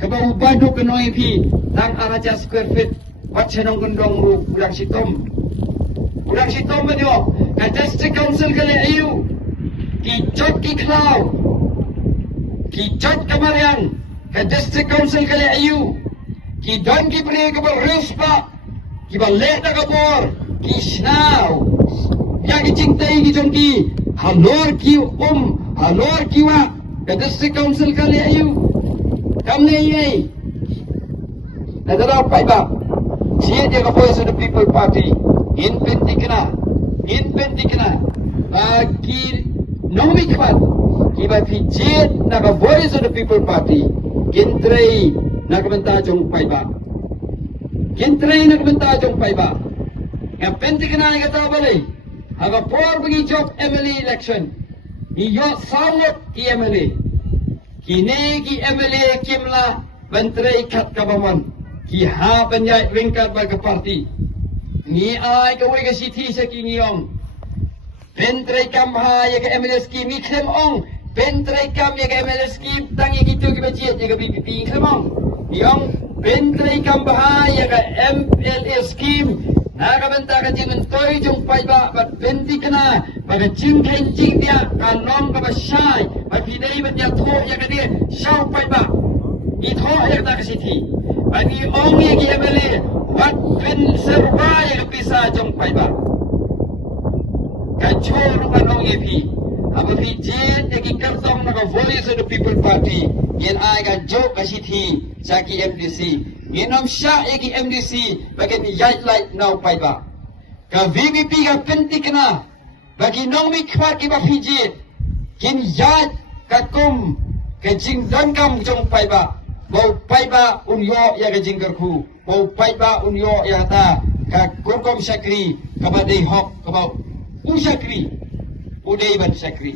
Kebau badu kenoi pi tang araja square feet wat senong gendong ru udang sitom banyo ka district council kale ayu ki jot ki klau ki jot kamarian ka district council kale ayu ki don ki pre ka ba respa ki ba le na ka por ki snaw ya ki cintai ki jongki halor ki halor ki wa ka district council kale ayu kamne ye nadara pai ba siya dia ka voice of the people party in pentikna ki nomi khat ki ba fi jet na ka voice of the people party kintrei na ka benta jong pai ba ka pentikna ni kata balai aga por bagi job MLA election iyo sawat ki MLA kini ki MLA kimla bentrei khat kabaman ki ha banyai ringkat baga parti ni ai ka wei ka sithi sa ki ngiong bentrei kam ha ya ka MLA scheme ni khem ong bentrei kam ya ka MLA scheme tangi gitu ki bajet ya ka BPP khem ong niong bentrei kam ha ya ka MLA scheme na ka benta ka jing toy jong pai ba benti kana baga jing khen jing dia ka long ka ba shai ba pidei ban ya tho ya ka dia shau pai ba ni tho ya ta ka sithi ani ong ye ki MLA wat pen serba ya bisa jong pai ba ka chor ka ong ye pi aba pi jet ya ki kartong na ka voice of the people party yen ai ka jo ka sithi sa ki MDC Minom siya ki MDC bagian yait light now pai ba ka VVP ka pentik na bagi nong mi kwat ki ba pijit kin yait ka kum ka jingdan kam jong pai ba bau pai ba unyo ya ka jingkarku bau pai ba unyo ya ta ka kurkom sakri ka ba dei hok ka ba usakri udei ban sakri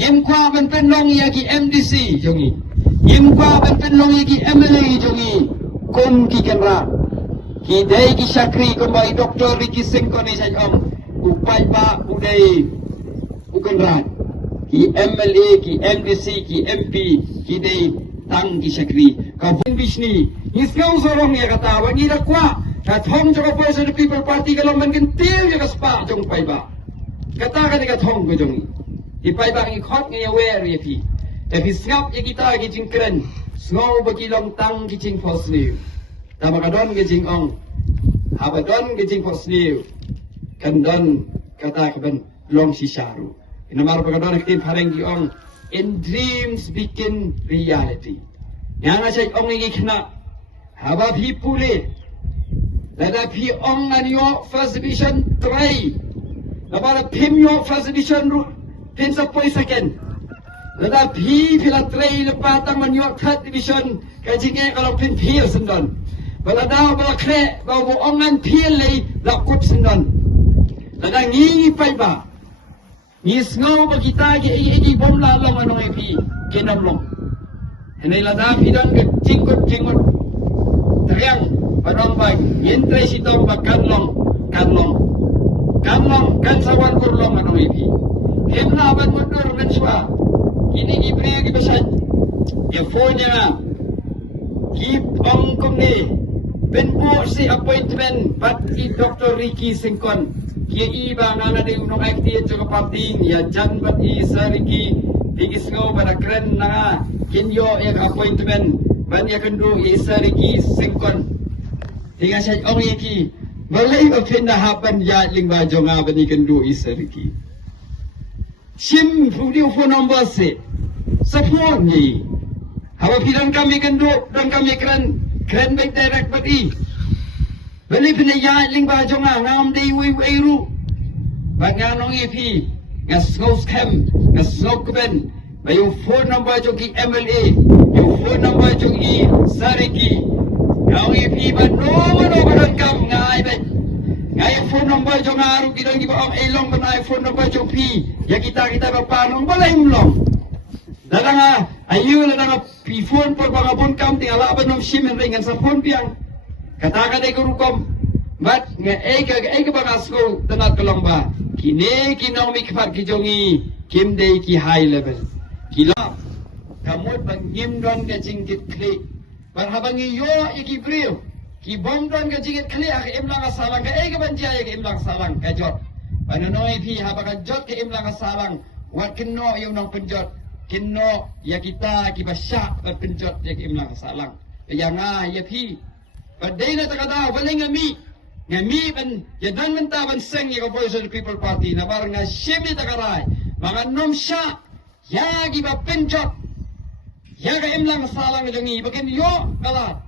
nim kwa ban penong ya ki MDC jongi nim kwa ban penong ya ki MLA jongi kun ki kenra ki dei ki sakri kun bai Dr. Ricky Singkon ni sajong upai ba udei ukenra ki MLA ki MDC ki MP ki dei tang ki sakri ka bun bisni iskau sorong ya kata wangi da kwa ka thong jo voice of the people party ka lomban ken tiu ya ka spa jong pai ba kata ka ni ka thong ko jong i pai ba ngi khot ngi aware ya pi ta fi snap ya kita ki jingkren snow bagi long tang ki jing posniu tama kadon ki jing ong habadon ki jing posniu kandon kata ka ban long si sharu inamar pagadon ki phareng ki ong in dreams begin reality yang asai ong ngi khna haba phi pule lada phi ong anyo first division 3 labara phim yo first division ru pin sa poi second lada phi phila 3 lepa tang man yo third division ka jinge kalau pin phil sendon bala daw bala kre ba bo ongan phil lei la kup sendon lada ngi pai ba ni snow ba kita ge egi bom la long anong e pi kenom long henai la da pi dang ge jingkut teriang padong ba yen tre sitong ba kan long kan sawan kurlong anong e pi hemna ban mundur men swa ini gi pri gi besat ya phone nya keep ong kum ni ben po si appointment pat ki Dr. Ricky Singkon kia iba ngana de unong akti jo parti ya jan bat I sariki digisgo pada kren na kinyo ek appointment ban ya kendu I sariki Singkon tinga sai ong iki balai ba pinna hapan ya lingba jonga bani kendu I sariki sim video phone number se sa phone ni hawa pilang kami kendu dan kami kren baik direct bati beli pinay ya lingba jonga ngam dei wei ru banganong ipi ngasngos kem ngasngok ben bayu phone number jogi MLA yu phone number jogi sariki ngau ipi ba no badan kam ngai ben ngai phone number jonga ru kidang di ba elong ban iPhone number jogi ya kita ba panong balai mlong dadanga ayu dadanga pi phone por bangapon kam tingala ban nom sim ringan sa phone piang kata de gurukom mat nga ega bangasko tanat kalamba kine kinong mikfat ki jongi kimde ki high level kila kamot bang ngim don ka jingkit kli Berhabangi yo iki brio. Ki bondon ke jigit klia ke imlang salang ke ege banjaya ke imlang salang ke jot. Panonoi pi habaka jot ke imlang salang. Wat keno yo nong penjot. Keno ya kita ki basyak penjot ya ke imlang salang. Yang ya pi. Padena takada baling ngami ban ya dan menta ban seng ya Voice of the People Party na barang na shimi takarai. Mga nom sya ya ki ba penjot. Ya ke imlang salang jongi bakin yo kalat.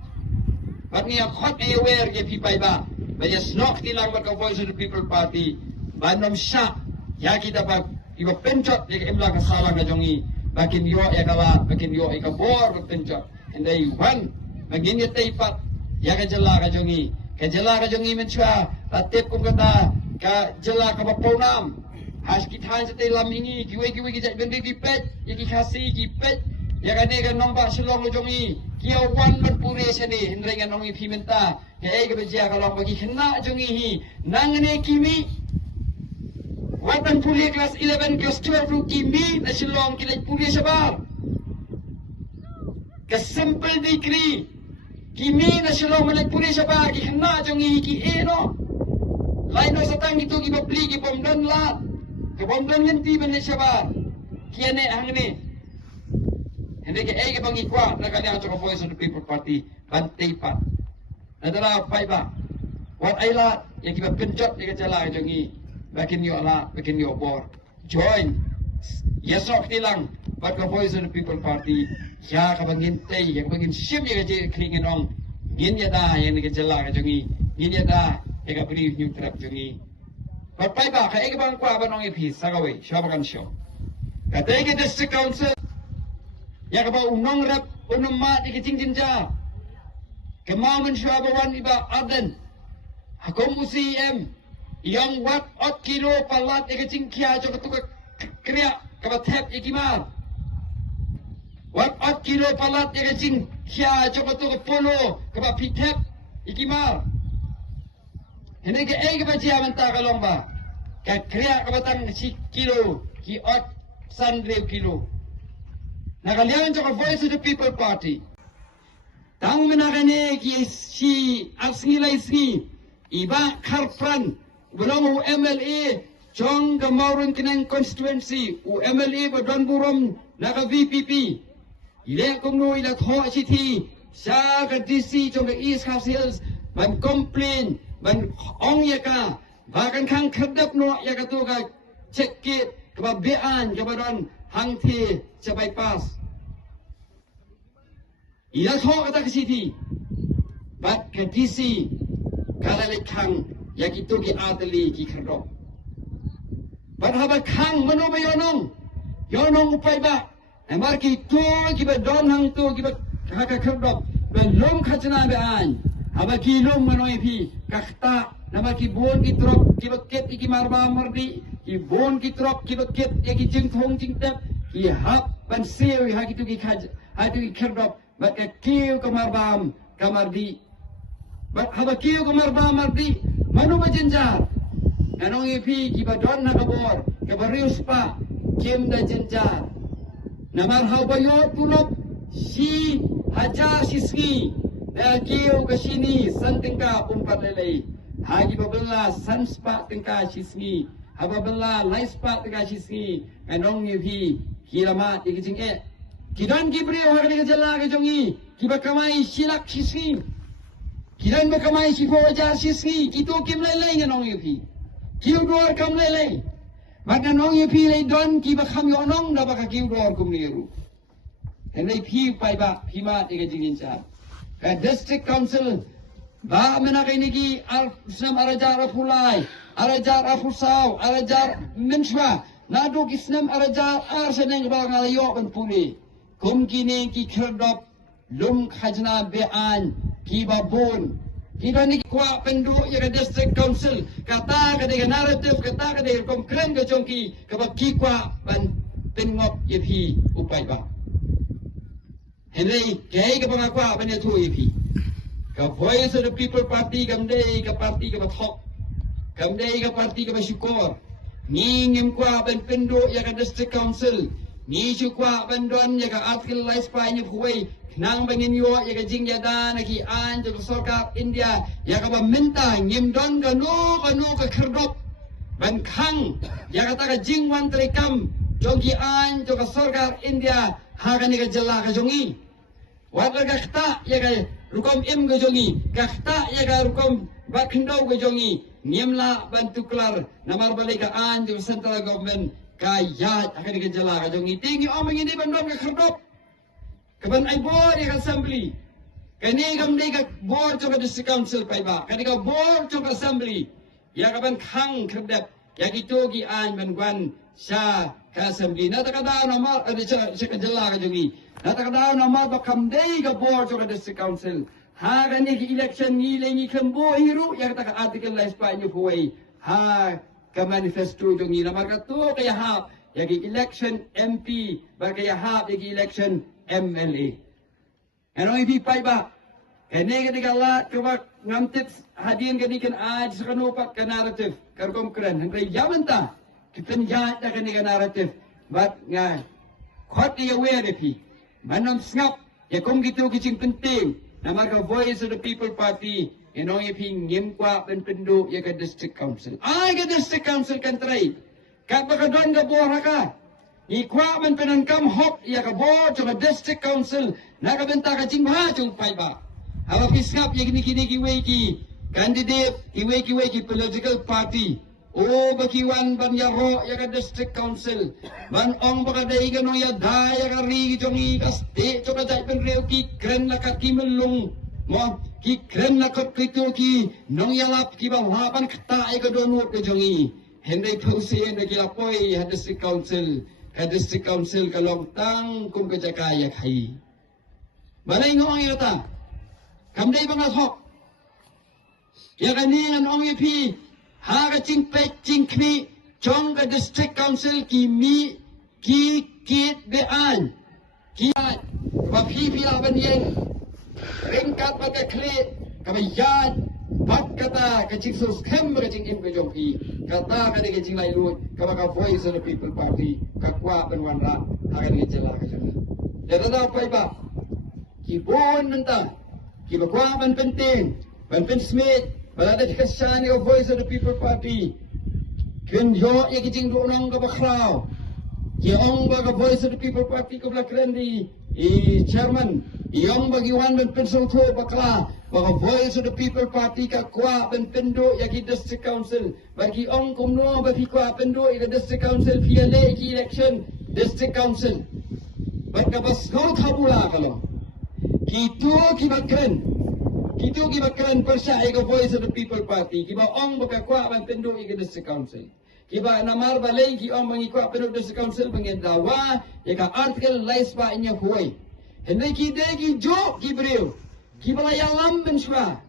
But niya khot ay aware ke pipai ba. Baya snok tilang mat ka Voice of the People Party. Banom siya. Ya kita ba iba penchot ya imlang kasalang na jongi. Bakin yo ya kala, bakin yo ay kabor ba penchot. And they one magin ya taypat. Ya ka jala ka jongi. Ka jala ka jongi men siya. Tatip kung kata ka jala ka mapunam. Has kithan sa tay lamingi. Kiwi kita bendi di pet. Ya ki kasi ki pet. Ya kane ka nomba silong na jongi. Kia wan berpure sini hendrengan nongi pimenta ke ege beja kalau bagi kena jongi hi nangne kimi watan pule kelas 11 kelas 12 kimi nasilong kilai pule sabar ke simple degree kimi nasilong malai pule sabar ki kena jongi hi ki eno lain no satang itu ki beli ki bomdan lat ke bomdan ngenti beli sabar kiane hangne hindi ke ege bangi kwa na kanya ang Voice of the People Party bantay pa. Nadala pa ba? What ay la yang kita penjot ni kacala jongi bakin yo ala bakin yo bor. Join yesok tilang bat ka Voice of the People Party ya ka bangin tay ya bangin sim ya je kringin ong gin ya da yang ni kacala jongi gin ya da ya ka brief new trap jongi. Bat pa ba ka ege bang kwa ba nong ipi sagawe shabakan show. Katay ke district council ya kaba unong rap unong mat di kicing jinja kemaman syabawan iba aden hakom UCM yang wat 8 kilo palat di kicing kia jo ketuk kriya kaba tap ikimar wat 8 kilo palat di kicing kia jo ketuk polo kaba pitap ikimar hindi ke ay kaba siya menta kalomba ka kriya kaba tang si kilo ki 8 sandrew kilo Nakalian sa Voice of the People Party. Tang menakane ki si aksingilay singi iba karpran belum u MLA chong gamauron kinang constituency u MLA badon burom naka VPP. Ile kung no ila tho city sa ka DC chong East Coast Hills ban complain ban ong yaka bakan kang khadap no yaka tu ka check kit kababean kabadon hangti sa bypass. Ila tho kata ke city. Bat ke DC kalalik kang yakitu ki atali ki khadop. Bat haba kang mano ba yonong upay ba. Amar ki tu ki ba don hang tu ki ba kaka khadop. Ben lom khachna be an. Haba ki lom mano ipi kakta nama ki bon ki trop ki ba ket ki marba mardi ki bon ki trop ki ba ket ya ki jing thong jing tap ki hap ban sewi ha ki tu ki khaj ha tu ki khadop. Bat ka kiyo kamarbam kamardi. Bat haba kiyo kamarbam mardi. Mano ba jenjar? Nanong ipi kiba don nakabor. Kabarius pa. Kim na jenjar. Namarhaw ba yun tulog? Si hajar sisgi. Na kiyo ka sini. San tingka pumpatlilay. Hagi babala san spa tingka sisgi. Haba bala lais pa tingka sisgi. Nanong ipi kilamat ikijing Kidan kibri orang ni kejala ke jongi, kiba kamai silak sisi. Kidan ba kamai si foja sisi, kito kim lelai nganong yupi. Kiu dor kam lelai. Maka nong yupi lei don kiba kam yonong da baka kiu dor kum niru. Henai pi pai ba pima tiga jingin sa. Ka district council ba menakai niki al snam arajar afulai, arajar afusau, arajar menswa. Nado kisnam arajar ar seneng ba ngalayo ban puli. Kum kini ki kerdop lum khajna bean ki babon kita ni kwa pendu ya district council kata ka de narrative kata ka de kom kren ka jongki ka ba ki kwa ban pengop yepi upai ba henei kai ka ba kwa ban tu yepi ka Voice of the People Party kam de ka party ka ba thok kam de ka party ka ba syukur ni ngim kwa ban pendu ya district council ni chukwa bandon ya ka atkil lais pa ni huwei nang bangin yo ya ka jing ya da na ki an jo sorkar India ya ka ba minta ngim don ka no ka kherdop ban khang ya ka ta ka jing wan tre kam jo ki an jo ka sorkar India ha ka ni ka jalla ka jongi wat la ka ta ya ka rukom im ka jongi ka ta ya ka rukom ba khindau ka jongi niamla bantu klar namar balik ka an jo central government kaya akan ni ka jalla ka jongi tingi omong ini bandom ka kherdop kaban ay board yung assembly. Kani kam di ka board yung district council pa iba. Kani ka board yung assembly. Ya kaban khang kredep. Ya gitu gian banguan sa ka assembly. Natakadaan naman, sa kajala ka jungi. Natakadaan naman ba kam di ka board yung district council. Ha kani ki election nilay ni kambo hiru. Ya kata ka article la Espanya huway. Ha ka manifesto yung nila. Markato kaya hap. Ya ki election MP. Ba kaya hap ya ki election MLA. Ano ipipay ba? Kani ka la kabak ngamtit hadin kani kan aj sa kanupat ka narrative. Karkom kren. Hanggang yaman ta. Kitan yat na kani ka narrative. But nga, kot niya aware pi. Manom snap. Ya kung gitu kicing penting. Na mga voice of the people party. Ano iping ngimkwa penpendo ya ka district council. Ay ka district council kan try. Kapag ka doon ka bora ka. Ikwa man penangkam hop ya ka board sa district council nakabenta ka jingha chung pai ba awa kiskap ya kini ki candidate ki political party o bakiwan ban ya ro ya ka district council ban ong baka dai ga no ya da ya ka ri chung i ka ste cho ka dai pen reu ki kren na ka kimelung mo ki kren na ka kito ki nong ya lap ki ba lapan kta ai ka donut ka chung i hendai pose na ki lapoi ha district council district council kalong tang kung kajakayak hai. Balay ngong yata. Kamday mga hok. Ya kaningan ong ipi. Haka ching pek ching kmi. Chong ka district council ki mi ki kit bean. Ki mapipi laban yen. Ringkat mata klit. Kamayad. Bat kata kacing suskem kacing im kajong pi. Kata kani kacing layut. Kamaka voice of the people party. Kakwa penwanra. Akan ngejela kacang. Jadi apa iba? Kibon nanta. Kibakwa man penting. Penting Smith. Balada dikasani of voice of the people party. Kwen yo ya kacing doonong kabakraw. Kiong baga voice of the people party kabla krendi. Chairman. Iyong bagiwan ben pensong to bakla. Baka voice of the people party ka kwa ben pendo yaki district council. Bagi ong kumno bagi kwa pendo ika district council PLA ki election district council. Baka bas go kabula kalau. Kito ki bakren persa ika voice of the people party. Kiba ong baka kwa ben pendo ika district council. Kiba namar balay ki ong mangi kwa pendo district council mengendawa ika article lais pa inya huway. Hindi ki degi jo ki breu. Kibalaya lamben shwa.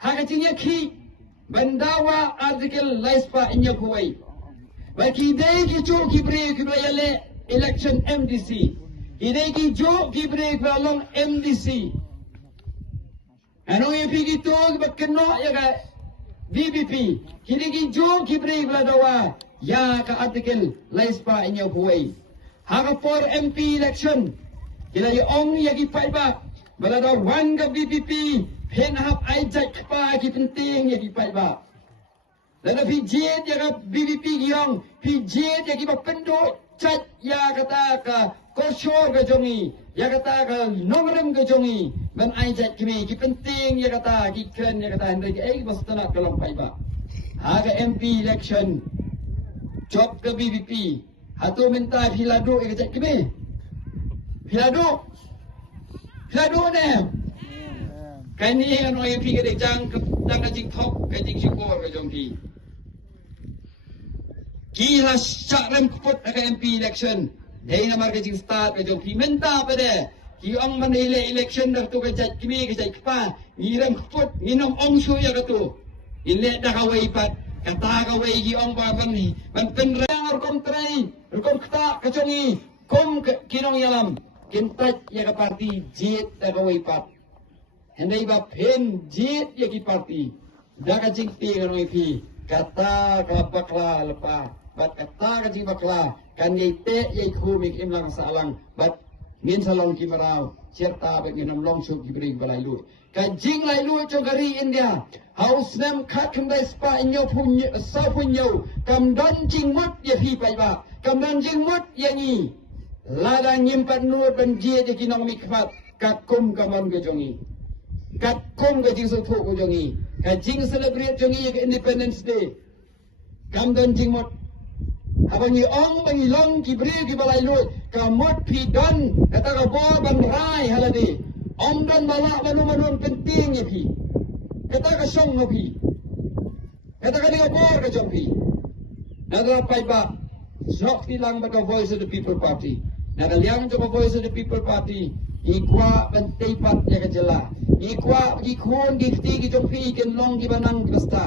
Hakatinya ki bandawa article laispa inya kuwai. Baki day ki jo kibre kibalaya le election MDC. Ide ki jo kibre kibalong MDC. Ano yung pigito bakno ya ka VPP. Kini ki jo kibre kibalawa ya ka article laispa inya kuwai. Haka for MP election. Kila yung yagi paiba. Balada wan ka BPP, penhap ay jak pa ki penting ya ki pai ba. Lada pijet ya ka BPP giyong, pijet ya ki ba pendo chat ya kata ka korsor ka jongi, ya kata ka nomrem ka jongi, ban ay jak kimi ki penting ya kata ki kren ya kata hendai ki ay basta na kalong pai ba. Haga MP election, job ka BPP, hato minta hilado ya jak kimi. Hilado. Hilado na. Kani ano yung pigay jang kajing top kajing syukur kajong pi. Kila syarem kupot na MP election. Dahil naman kajing start kajong pi. Menta pa de. Kiyong Manila election na ito kajat kimi kajat pa. Ngiram kupot. Nginom ong suya ka to. Inlet na kaway pat. Kata kaway kiyong papan ni. Manpenrang orkom tray. Orkom kata kachongi. Kom kinong yalam. Kintat ya ka party jit na kaway pat. Hindi ba pen jit ya ki party. Daka jingti ka nung ipi. Kata ka bakla lepa. Bat kata ka jing bakla. Kan yay te yay kumik imlang sa alang. Bat ngin salong ki marau serta bek nginam long su ki bring balai lu ka jing lai lu cho gari India haus nam khat kham dai spa inyo phun sa phun yo kam don jing mot ye phi pai ba kam don jing mot ye ni la da nyim pan nu ban je de ki nong mi khat kat kum kamon ge jongi kat kum ge jing su thu ko jongi ka jing celebrate jongi ke Independence Day kam don jing mot abang ni ong bang long ki bri ki balai lu ka mot phi don kata ka bo ban rai haladi om don mala manu penting ye phi kata ka song no phi kata ka ni bo ka jong phi nada pai ba sok tilang ba ka Voice of the People Party nada liang jo Voice of the People Party ikwa ban teipat ya ka jela ikwa ki khon gifti ki jong phi ken long ki banang basta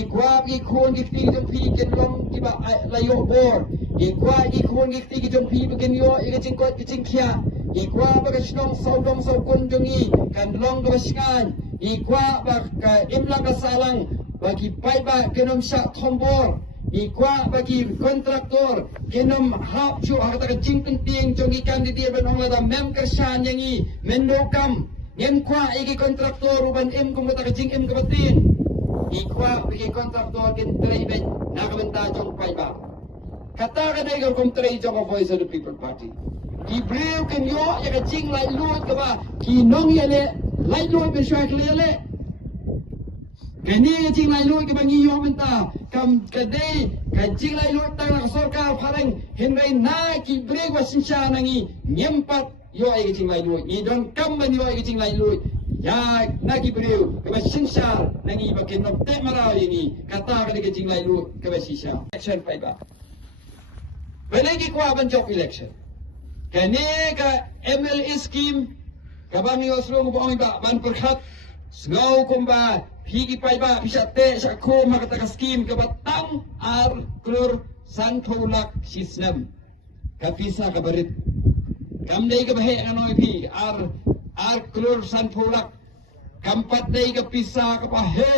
ikwa ki khon gifti ki jong phi ken long ki ba layo bor ikwa ki khon gifti ki jong phi ken yo ike jingkot ki jingkhia ikwa ba ka snong saudong saukun jongi kan long ka baskan ikwa ba ka imla ka salang bagi pai ba kenom syak thombor ikwa bagi kontraktor kenom hap chu agata ka jing penting jongi kan di dia ban ong lada mem kersan yangi mendokam ngem kwa iki kontraktor uban em kum kata ka jing em ka batin ikwa bagi kontraktor ken trei ben na ka benta jong pai ba kata ka dai ka kum trei jong Voice of the People Party ki breu ken yo ya ka jing lai lut ka ba ki nong ya le lai lut ben shwa kle le kini ka jing lai lut ka ba ngi yo benta kam ka dai ka jing lai lut tang na sarkar pharang henrai na ki breu wa sinsha nangi nyempat yo ai jing lai lut I don kam ban yo ai jing lai lut ya nagi breu ka ba sinsha nangi ba ken nok te marau ini kata ka jing lai lut ka ba sisha election pai ba Belagi ko aban job election kani ka MLA scheme kabang yo srong bong ba ban perkhat ngau kumba phigi pai ba bisa te sa ko makata ka scheme ka batang ar klur san thulak sisnam ka pisa ka barit kam dei ka bahe anoi phi ar klur san thulak kampat dei ka pisa ka bahe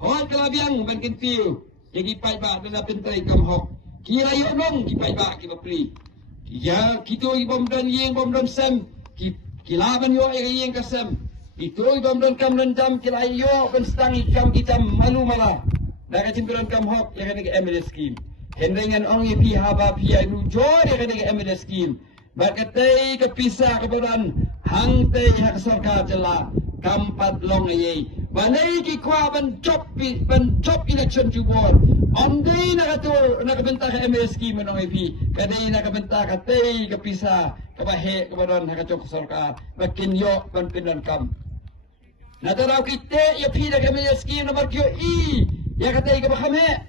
hon kalabiang ban kin piu jadi pai ba na pentai kam hok kira yo nong ki pai ba ki bapri ya kito ibom dan sem kilaban yo yang kasem itu ibom dan kam dan jam kilai yo penstang ikam kita malu mala daga cimpiran kam hok ya kan MLA scheme hendengan ong pi haba pi anu jo ya kan MLA scheme bakatai ke pisah kebadan hang tei hak sarkar jela kampat long ye banai ki kwa ban job election jubor Andai nakabenta ka MLA scheme ng IP, kadai nakabenta ka tay kapisa kabahe kabaron hakachok sarkar makinyo panpinan kam. Nataraw kite ya pida ka MLA scheme na markyo ya katay kabakame.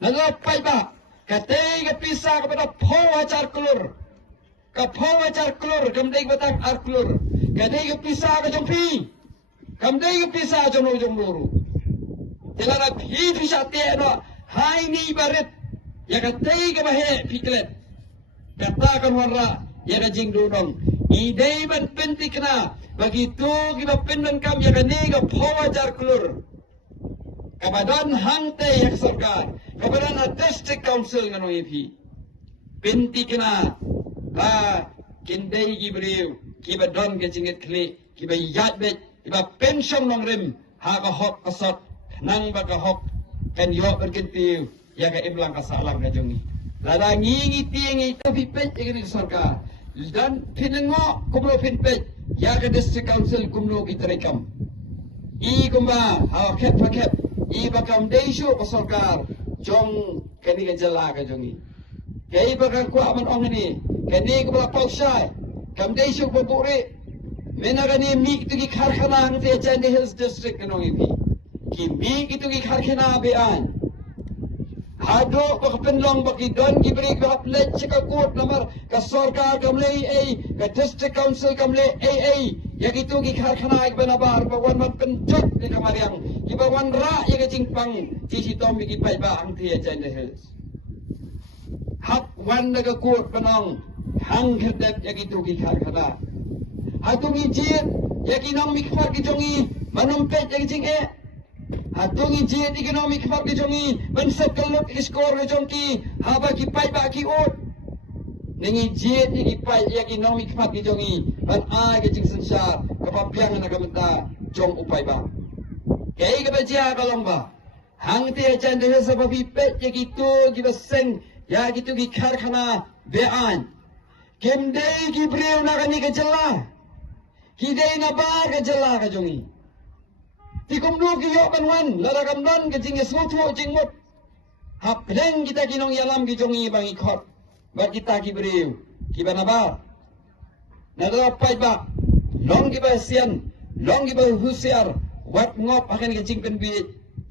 Nagapay ba katay kapisa kabada phawa charkulur. Ka phawa charkulur kamday batang arkulur. Kadai kapisa ka jompi. Kamday kapisa jom loro. Telara phi bisa te no hai ni baret ya ka tei ka bahe piklet kata kan warra ya ka jing dudong idei ban pentikna begitu kita pendan kam ya ka ne ka phawajar klur kabadan hang te ya sarkar kabadan district council ngano ipi pentikna ba kindai gibreu kibadon ke jinget kle kibayat bet kiba pension nongrim ha ka hok kasat nang bagahok kan yo berkentiu ya ka iblang kasalang ka jongi lada ngingi tiengi to pipet ya ka sarkar dan pinengo kumlo pinpet ya ka district council kumlo kitrekam I kumba ha khet pakhet I bakam deisho ka sarkar jong kani ka jala ka jongi kay bakang ko aman ong ni kani ko ba pausay kam deisho ko buri menagani mik tu ki kharkhana ang te Chandi Hills district kanong ipi Kimi itu ki kharkhana bean hado ko penlong baki don ki beri ko aplet chika court namar ka sarkar kamle ka district council kamle ya gitu ki kharkhana ek banabar bawan mat penjot ni kamariang ki bawan ra ya ka jingpang ci si tom ki pai ba ang thia Chandi Hills hap wan na ka court panong hang khadap ya gitu ki kharkhana hatung ijit ya kinong mikfar ki jongi manumpet ya ki jing Atung ijit economic fakti jongi bansap kalot iskor ke jongki haba ki pai ba ki ot Nengi jet ni pai ya ki nomi kmat ki jongi ban ai ke jing sensar kepapiang na kamenta jong upai ba. Kei ke baja kalong ba. Hang te chan de sa ba pi pet ya ki tu ki baseng ya ki tu ki karkhana bean. Kem dei ki breu na kani ke jela. Ki dei na ba ke jela ka jongi. Ti kum du ki yo ban wan la kam non ke jing su thu jing mot. Hap reng kita kinong yalam ki jongi bang ikot. Ba kita ki breu ki banabar. Nadra pai ba. Long ki ba sian, long ki ba husiar. Wat ngop akan ke jing pen bi.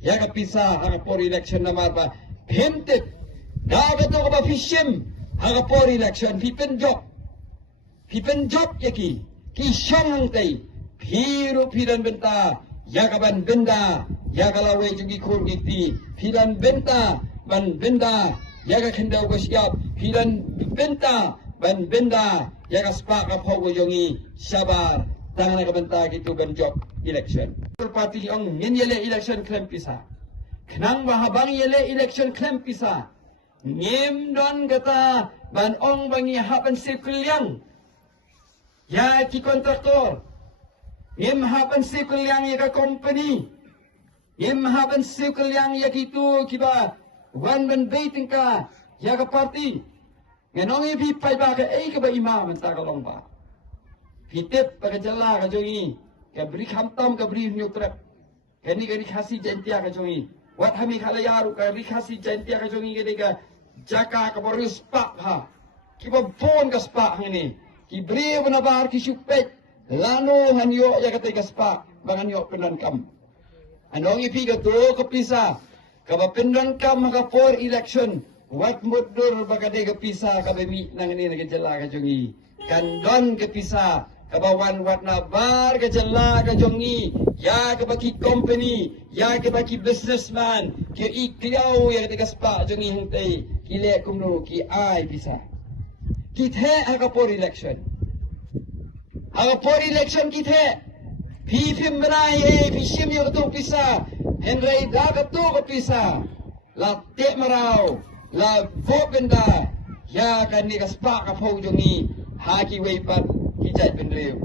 Ya ka pisa ha por election na mar ba. Phemte. Da ga to ba fishim ha por election pi pen job. Pi pen job ya ki shong hang tai. Phiru phiran benta ya ka ban benda ya ka lawe jugi khur giti. Phiran benta ban benda ya ka khendau ko siap. Phiran benta ban benda ya ka spa ka phau ko yongi sabar tangan ka benta gitu ban job election. Parti ong ngin yele election klem pisa. Kenang bahabang yele election klem pisa. Ngim don kata ban ong bangi hapan sekuliang. Ya ki kontraktor. Ngim hapan sekuliang ya ka company. Ngim hapan sekuliang ya kitu kiba wan ban baiting ka ya ka parti. Nganong ipi pai ba ka ai ka ba imam ta ka long ba. Pitip pa ka jala ka jongi. Ka beri khamtam ka beri nyutrak. Kani kani khasi jantia ka jongi. Wat hami khala yaru ka beri khasi jantia ka jongi ke ka jaka ka boris pa ha. Ki ba bon ka spa ngini. Ki beri na bar ki supet. Lano hanyo ya ka te ka spa bangan yo penan kam. Anong ipi ka to ka pisa. Ka ba penan kam ka for election. Wat mudur bagade ka pisa ka bemi nang ni ka jala ka jongi. Kandon ka pisa. Kabawan wat na bar ka jala ka jongi ya ka baki company ya ka baki businessman ki ikliaw ya ka spa jongi hintay kile kumno ki ai bisa kithe aga por election kithe phi phim bana ye phi sim yo to pisa henry da ka to ka pisa la te marao la vopenda ya ka ni ka spa ka phau jongi ha ki wei pat kijai penreu.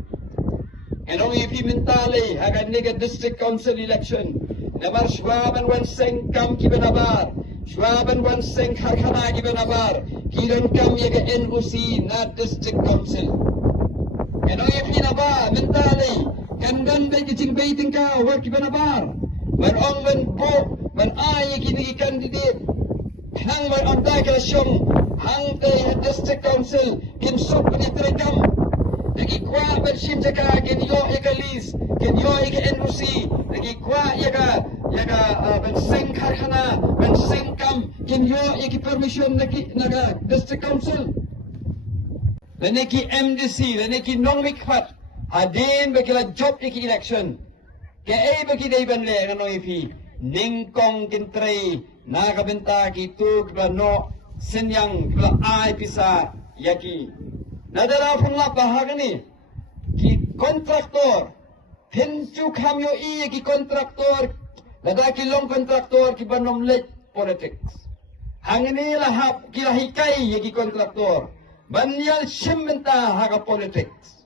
Enong ipi mentale akan nega district council election. Namar Schwaben wan seng kam ki benabar. Schwaben wan seng karkhana ki benabar. Kiron kam yega NOC na district council. Enong ipi naba mentale kandan bay kicing baiting ka war ki benabar. Man ong man bo man ay kini candidate. Nang man amday ka syong hang te district council kin sop ni trekam. Lagi kuat bersim jaka genyo ekalis, genyo eka NOC, lagi kuat yaga benseng karkhana, benseng kam, genyo eki permission lagi naga district council. Leneki MDC, leneki nong mikfat, hadin bagila job eki election. Kaya bagi day banle ngano ipi, ningkong kintrei naga benta kitu kibano senyang kibla ai pisa yaki. Nadala pangla bahag ni ki kontraktor tenju kamyo ki kontraktor lada ki long kontraktor ki banom let politics hangni lahap ki lahikai ki kontraktor banyal simmenta haga politics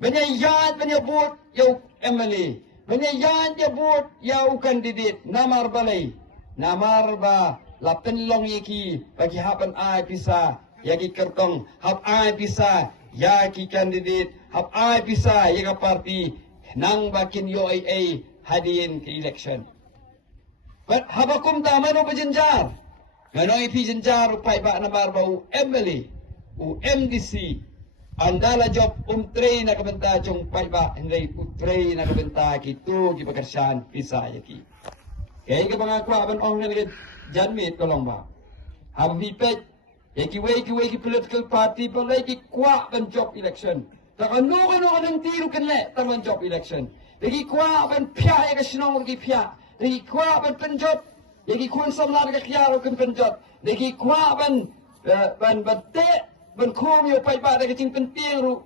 banyayat banyabut yau MLA banyayat yabut yau candidate namar balai namar ba lapen long ki bagi hapan ai pisa yaki kertong hap ai pisa yaki candidate hap ai pisa yaka party nang bakin yo ai hadin ke election but habakum tamano bajenjar ngano ipi jenjar upai ba na barba u MLA u MDC andala job train na kabenta jong pai ba hindi train na kabenta kitu ki bakarsan pisa yaki kaya ka mga kwa ban ong nalagad janmit kolong ba habi pet Eki wei political party palai ki kwa ban job election. Taka no kanang tiro kanle taman job election. Eki kwa ban pia eka sinong ki pia. Eki kwa ban penjot. Eki kun samlar ka kiaro kan penjot. Eki kwa ban te ban kom yo pai ba eki ting penting ru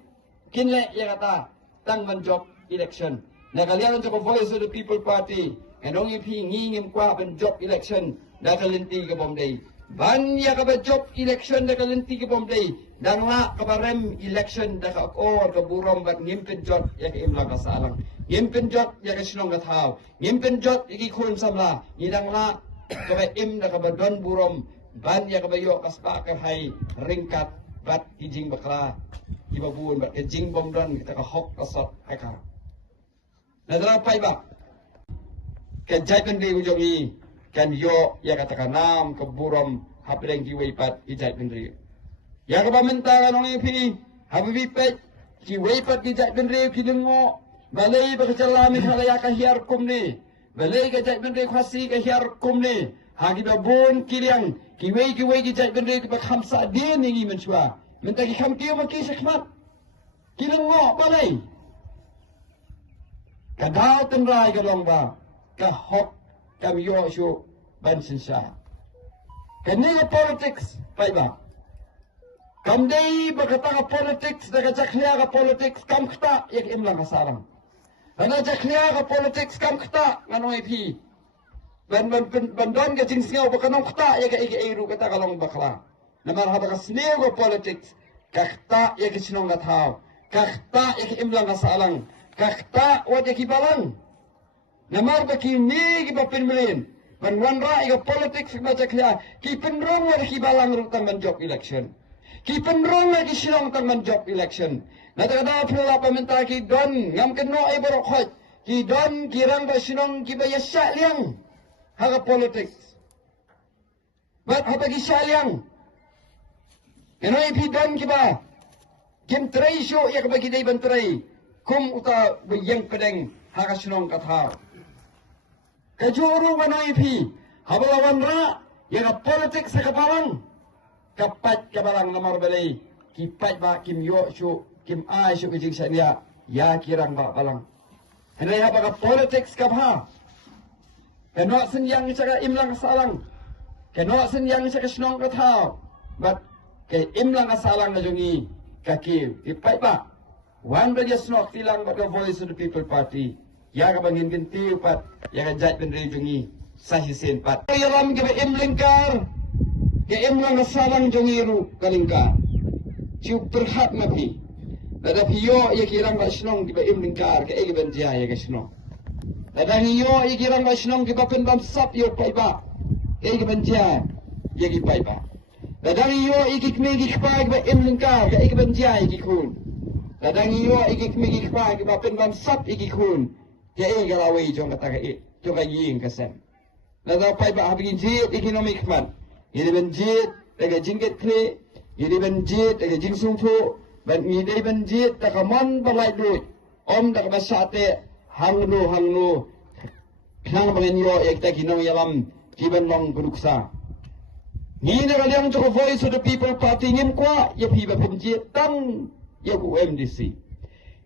kinle ya kata tang ban job election. Nakalian ko voice of the people party. And only pi ngingim kwa ban job election. Nakalinti ka bomday. ban ya ka ba job election da kalenti ki bomdei dang la ka barem election da ka or ka burom bat ngimpin jot ya ka imla ka salang ngimpin jot ya ka sinong ka thao ngimpin jot iki khun samla ni dang la ka ba im da ka ba don burom ban ya ka ba yo ka spa ka hai ringkat bat ki jing bakla ki ba buon bat ke jing bom don kita ka hok ka sot hai ka na dra pai ba ke jai kan ri ujongi kan yo ya katakan nam ke burom habreng ki weipat ijat benri ya ka minta kan ong ipi habi pet ki weipat ijat benri ki dengo balai ba kecala mi khala ya ka hiar kum ni balai ka jat benri khasi ka hiar kum ni ha ki ba bon kiliang ki wei ki jat benri ki ba khamsa din ni mensua minta ki kham ki ma ki sekmat ki dengo balai ka dau ten rai ka long ba ka hok kam yo shu ban sinsya kanila politics pai ba kam dei bakata ka politics daga jaklia ka politics kam khta yak imlang ka sarang ana jaklia ka politics kam khta nganoi phi ban don ka jing singaw bakanong khta yak ei ru kata kalong bakla namar haba ka sneo ka politics ka khta yak sinong ka thao ka khta yak imlang ka sarang ka khta wat yak balang namar baki ni ki bapin melin ban wanra iga politics ma jaklia ki penrong wa ki balang rutang man job election ki penrong ki silong tang man job election na da phula pamenta ki don ngam ken no ai borok khoj ki don ki rang ba sinong ki ba yasya liang ha politics bat ha ki sya liang enoi phi don ki ba kim trai sho yak ba ki dei ban trai kum uta biyang pedeng ha ka sinong ka tha kajuru manai phi habalawan ra yang politics sa kapalang kapat kabalang namar balai kipat ba kim yo shu kim ai shu kijing sania ya kirang ba balang henai haba ka politics ka bha keno sen yang saka imlang salang keno sen yang saka snong ka thao bat ke imlang salang na jungi kaki kipat ba wan ba snok tilang ba ka voice of the people party ya ka bangin kinti pat ya ka jat ben rejungi sahi sen pat yalam ke im lingkar ke im lang salang jongi ru kalingkar ciu berhak nabi ada pio ya kirang ba snong di ba im lingkar ke ege ben dia ya ka snong ada yo ya kirang ba snong ke ba pen bam sap yo pai ba ege ben dia ya ki pai ba ada yo iki kme ki kpa ba im lingkar ke ege ben dia ya ki kun ada yo iki kme ki kpa ke ba pen bam sap iki kun ya galawai jong kata ke jong ka ying kasem la da pai ba habin jit economic man ini ben jit daga jinget kre ini ben jit daga jing sung thu ban ini ben jit daga mon balai du om daga basate hanglu klang bangen yo ek ta kinong yalam kiban long guruksa ni daga yang to voice of the people party ngim kwa ya pi ba pen jit tam ya UMDC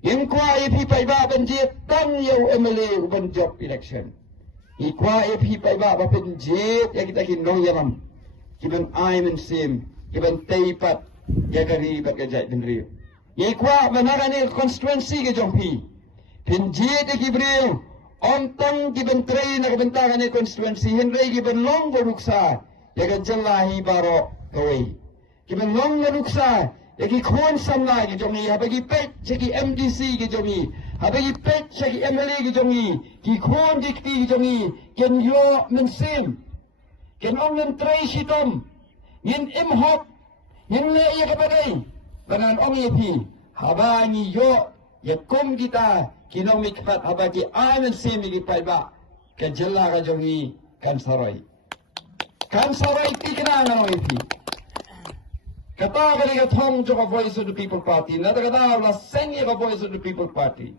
yang kwa ipi pai ba ban je tang yo MLA ban job election i kwa ipi pai ba ban je ya kita kin nong yalam kiban ai men sim kiban teipat ya kari ba ka jai benri i kwa manara ni constituency ke jompi pin je de kibril on tang kiban train na bentagan ni constituency henry kiban long boruksa ya ka jalahi baro koi kiban long boruksa yaki khon samla ki jongi habagi pet cheki MDC ki jongi habagi pet cheki MLA ki jongi ki khon dikti ki jongi ken yo men sim ken ong men trai shitom yin im hop yin le ya ka badai banan ong ye pi habani yo ya kom kita kinong mikpat habagi ai men sim ki pai ba ke jella ka jongi kan sarai tikna ngano ye pi kata balik at home to voice of the people party na kata la sengi ka voice of the people party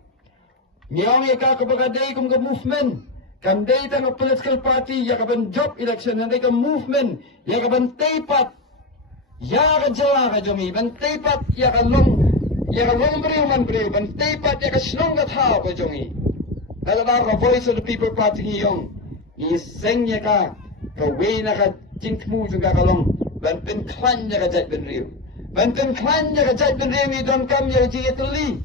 ngiyong ka kapagaday kum ka movement kan day ta no political party ya ka ban job election na ka movement ya ka ban teipat ya ka jala ka jomi ban teipat ya ka long brio man brio ban teipat ya ka snong ka thao ka jomi na ka voice of the people party ngiyong i sengi ka way na ka jinkmu juga ka long ban pen klan ya ka jat ben riu ban pen klan ya ka jat ben riu ni don kam ya ji etli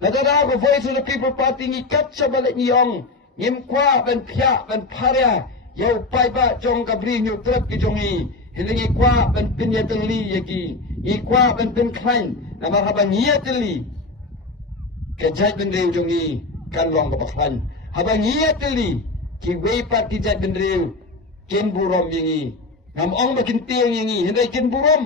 na da ko voice of the people party ni kat sa balik ni yong ngim kwa ban phya ban pharia yo pai ba jong ka bri nyu trap ki jongi hilingi kwa ben pinyateli yaki ikwa ben pin klain nama habang yateli kejai ben reu jongi kan long kapaklan habang yateli ki weipat ki jai ben reu ken burom yangi ngam ong makin tiang yangi hindai ken burom